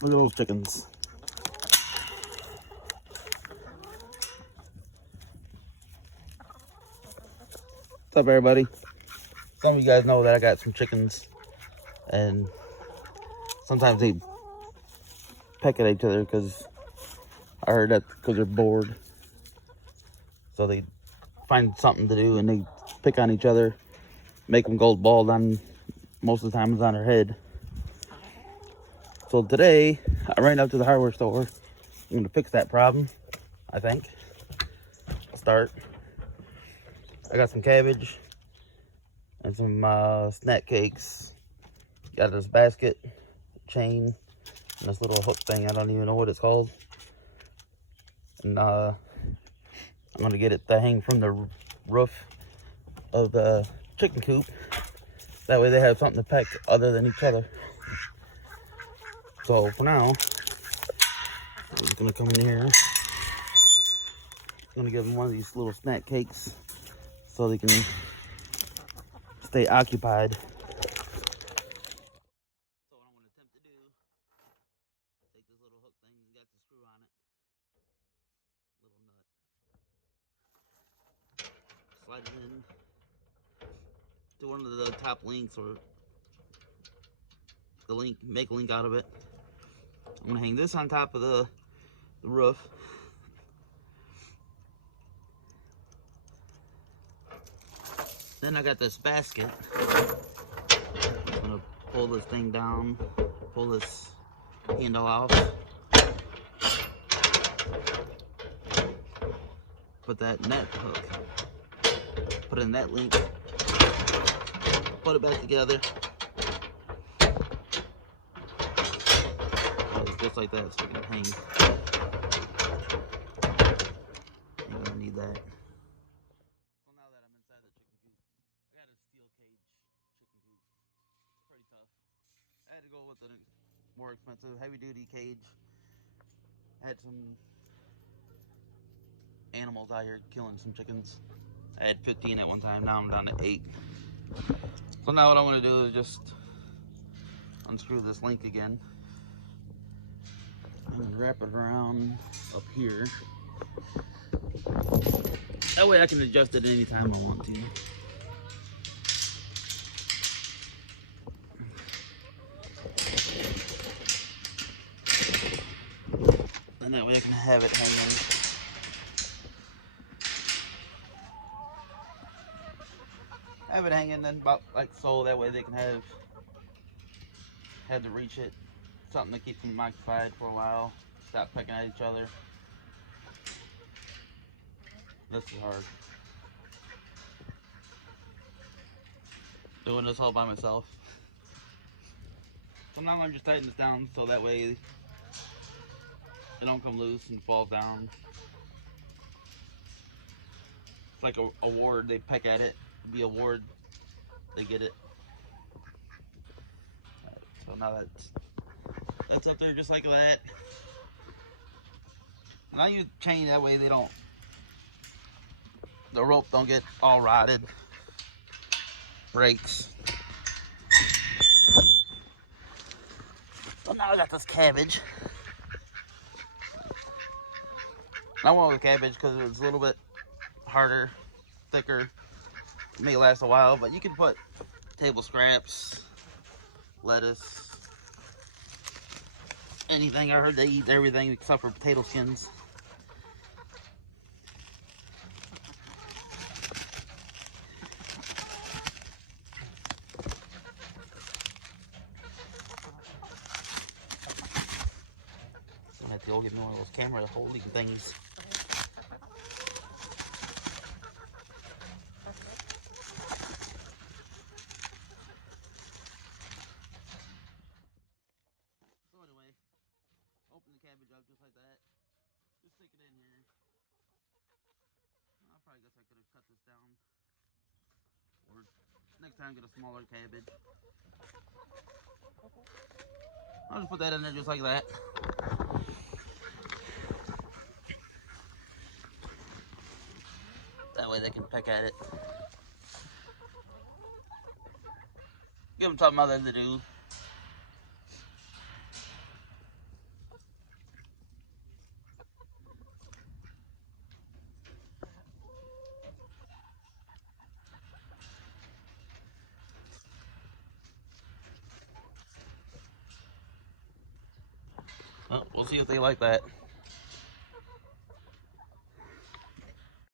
Look at those chickens. What's up, everybody? Some of you guys know that I got some chickens, and sometimes they peck at each other because I heard that because they're bored. So they find something to do and they pick on each other, make them go bald on, most of the time it's on their head. So today, I ran up to the hardware store. I'm gonna fix that problem, I think. I'll start. I got some cabbage and some snack cakes. Got this basket, chain, and this little hook thing. I don't even know what it's called. And I'm gonna get it to hang from the roof of the chicken coop. That way they have something to peck other than each other. So for now, I'm just gonna come in here. I'm gonna give them one of these little snack cakes so they can stay occupied. So what I'm gonna attempt to do, take this little hook thing, it's got the screw on it, little nut. Slide it in to one of the top links, or the link, make a link out of it. I'm gonna hang this on top of the roof. Then I got this basket. I'm gonna pull this thing down, pull this handle off, put that net hook, put in that link, put it back together. Just like that, so it can hang. You're gonna need that. Well, now that I'm inside the chicken coop, I got a steel cage chicken coop. Pretty tough. I had to go with the more expensive, heavy duty cage. I had some animals out here killing some chickens. I had 15 at one time, now I'm down to 8. So now what I want to do is just unscrew this link again and wrap it around up here. That way I can adjust it anytime I want to. And that way I can have it hanging. Have it hanging then about like so, that way they can have to reach it. Something to keep them occupied for a while. Stop pecking at each other. This is hard. Doing this all by myself. So now I'm just tightening this down so that way it don't come loose and fall down. It's like a ward, they peck at it. It'd be a ward, they get it. Right, so now that's up there just like that. And I use chain that way the rope don't get all rotted. Breaks. So now I got this cabbage. I went with cabbage because it's a little bit harder, thicker. It may last a while, but you can put table scraps, lettuce, anything. I heard they eat everything except for potato skins. I'm gonna have to go get me one of those camera holding things. So anyway, open the cabbage up just like that. Just stick it in here. I probably guess I could have cut this down. Or next time get a smaller cabbage. I'll just put that in there just like that. That way they can peck at it. give them something other to do. Well, we'll see if they like that.